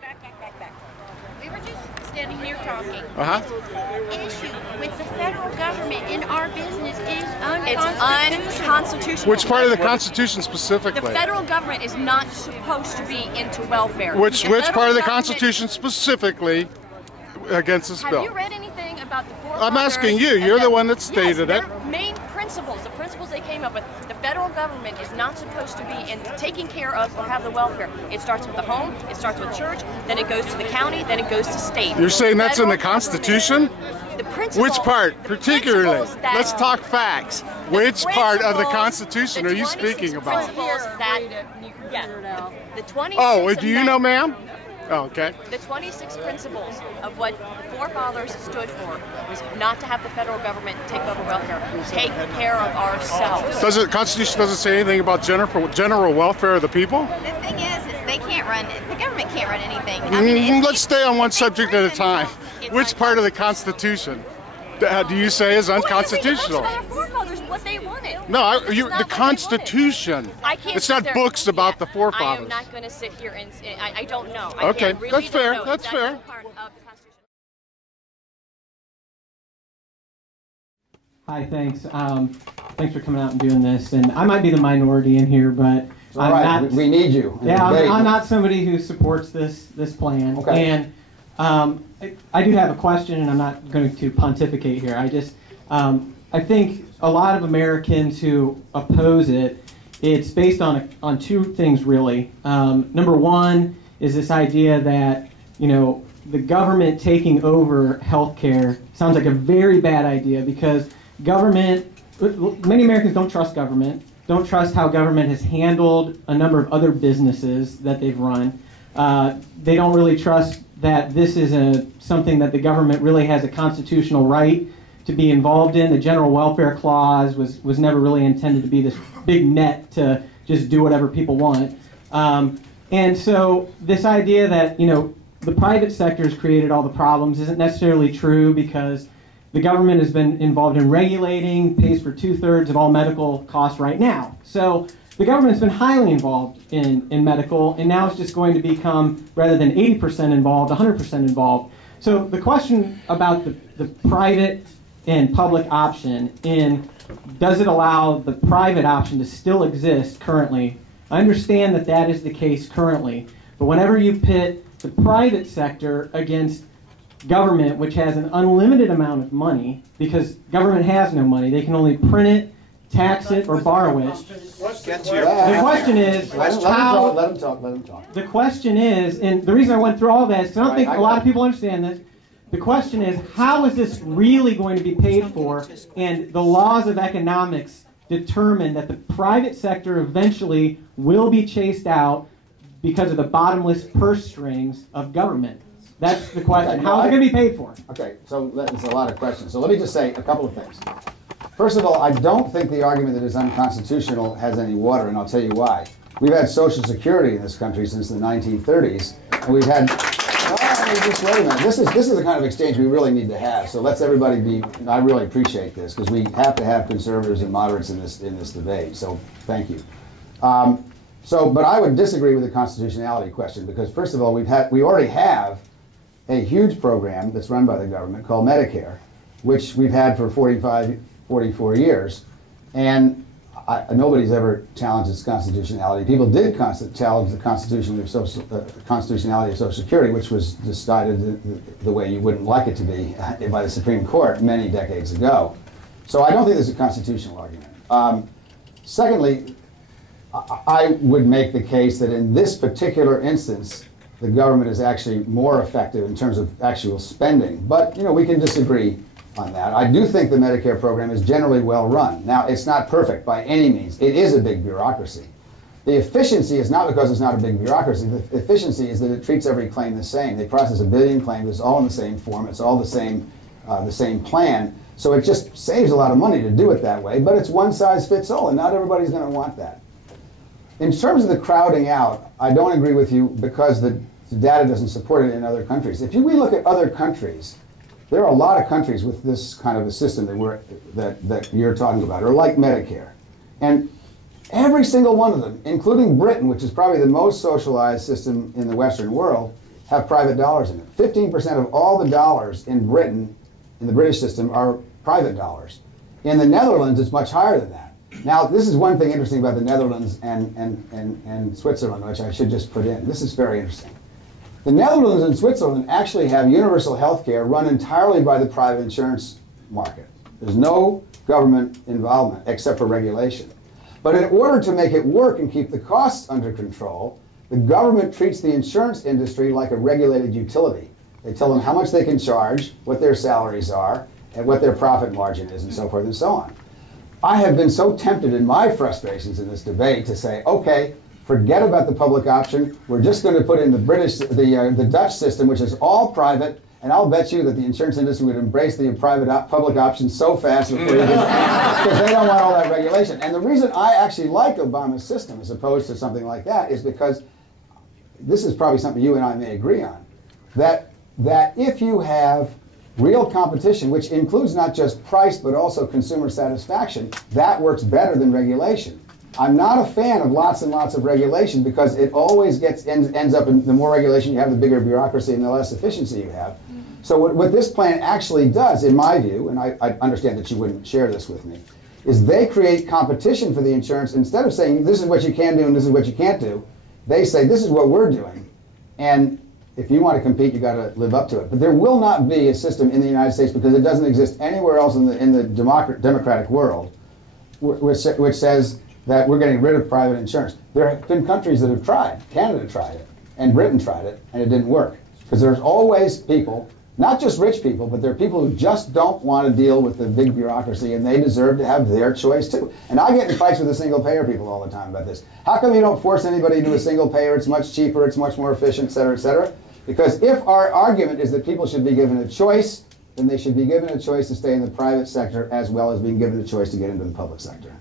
Back. We were just standing here talking. The issue with the federal government in our business is unconstitutional. It's unconstitutional. Which part of the Constitution specifically? The federal government is not supposed to be into welfare. Which part of the Constitution specifically against this bill? Have you read anything about the forefathers? I'm asking you. You're the one that stated yes, it. Their main principles, the principles they came up with. The federal government is not supposed to be in taking care of or have the welfare. It starts with the home, it starts with church, then it goes to the county, then it goes to state. You're saying that's in the Constitution? The principle, which part, particularly? Let's talk facts. Which part of the Constitution are you speaking about? The 26 oh, do you know, ma'am? Oh, okay. The 26 principles of what the forefathers stood for was not to have the federal government take over welfare, take care of ourselves. The Constitution doesn't say anything about general welfare of the people? The thing is they can't run, the government can't run anything. I mean, let's stay on one subject at a time. Which part of the Constitution do you say is unconstitutional? Well, the forefathers, what they wanted. No, the Constitution. It's not books about the forefathers. I am not going to sit here and say, I don't know. Okay, really that's fair. know. That's fair. Part of the Constitution. Hi, thanks. Thanks for coming out and doing this. And I might be the minority in here, but I'm not. We need you. Yeah, I'm not somebody who supports this plan. Okay. And I do have a question, and I'm not going to pontificate here. I think a lot of Americans who oppose it, it's based on two things really. Number one is this idea that the government taking over healthcare sounds like a very bad idea because many Americans don't trust government, don't trust how government has handled a number of other businesses that they've run. They don't really trust that this is something that the government really has a constitutional right to be involved in. The general welfare clause was never really intended to be this big net to just do whatever people want. And so this idea that the private sector has created all the problems isn't necessarily true because the government has been involved in regulating, pays for 2/3 of all medical costs right now. So the government's been highly involved in medical, and now it's just going to become, rather than 80% involved, 100% involved. So the question about the private and public option does it allow the private option to still exist currently? I understand that that is the case currently, but whenever you pit the private sector against government, which has an unlimited amount of money, because government has no money, they can only print it, tax it, or borrow it. The question is how. Let him talk. The question is, and the reason I went through all that is because I don't think a lot of people understand this. The question is, how is this really going to be paid for? And the laws of economics determine that the private sector eventually will be chased out because of the bottomless purse strings of government. That's the question. How is it going to be paid for? Okay, so there's a lot of questions. So let me just say a couple of things. First of all, I don't think the argument that it's unconstitutional has any water, and I'll tell you why. We've had Social Security in this country since the 1930s, and we've had. Just wait a minute. This is the kind of exchange we really need to have. So let's everybody be. I really appreciate this because we have to have conservatives and moderates in this debate. So thank you. But I would disagree with the constitutionality question because first of all, we already have a huge program that's run by the government called Medicare, which we've had for 44 years, and nobody's ever challenged its constitutionality. People did challenge the constitutionality of Social Security, which was decided the way you wouldn't like it to be by the Supreme Court many decades ago. So I don't think there's a constitutional argument. Secondly, I would make the case that in this particular instance, the government is actually more effective in terms of actual spending. But we can disagree on that. I do think the Medicare program is generally well run. Now, it's not perfect by any means. It is a big bureaucracy. The efficiency is not because it's not a big bureaucracy. The efficiency is that it treats every claim the same. They process 1 billion claims. It's all in the same form. It's all the same plan. So it just saves a lot of money to do it that way. But it's one size fits all, and not everybody's going to want that. In terms of the crowding out, I don't agree with you because the data doesn't support it in other countries. If we look at other countries, there are a lot of countries with this kind of a system that you're talking about, or like Medicare. And Every single one of them, including Britain, which is probably the most socialized system in the Western world, have private dollars in it. 15% of all the dollars in Britain, in the British system, are private dollars. In the Netherlands, it's much higher than that. Now, this is one thing interesting about the Netherlands and Switzerland, which I should just put in. This is very interesting. The Netherlands and Switzerland actually have universal health care run entirely by the private insurance market. There's no government involvement except for regulation. But in order to make it work and keep the costs under control, the government treats the insurance industry like a regulated utility. They tell them how much they can charge, what their salaries are, and what their profit margin is, and so forth and so on. I have been so tempted in my frustrations in this debate to say, okay, forget about the public option. We're just going to put in the Dutch system, which is all private, and I'll bet you that the insurance industry would embrace the public option so fast because they don't want all that regulation. And the reason I actually like Obama's system as opposed to something like that is because this is probably something you and I may agree on, that if you have real competition, which includes not just price but also consumer satisfaction, that works better than regulation. I'm not a fan of lots and lots of regulation because it always ends up in the more regulation you have, the bigger bureaucracy and the less efficiency you have. So what this plan actually does, in my view, and I understand that you wouldn't share this with me, is they create competition for the insurance. Instead of saying this is what you can do and this is what you can't do, they say this is what we're doing, and if you want to compete, you've got to live up to it. But there will not be a system in the United States, because it doesn't exist anywhere else in the democratic world, which says that we're getting rid of private insurance. There have been countries that have tried. Canada tried it, and Britain tried it, and it didn't work. Because there's always people, not just rich people, but there are people who just don't want to deal with the big bureaucracy, and they deserve to have their choice too. And I get in fights with the single payer people all the time about this. How come you don't force anybody to do a single payer? It's much cheaper, it's much more efficient, et cetera, et cetera. Because if our argument is that people should be given a choice, then they should be given a choice to stay in the private sector as well as being given a choice to get into the public sector.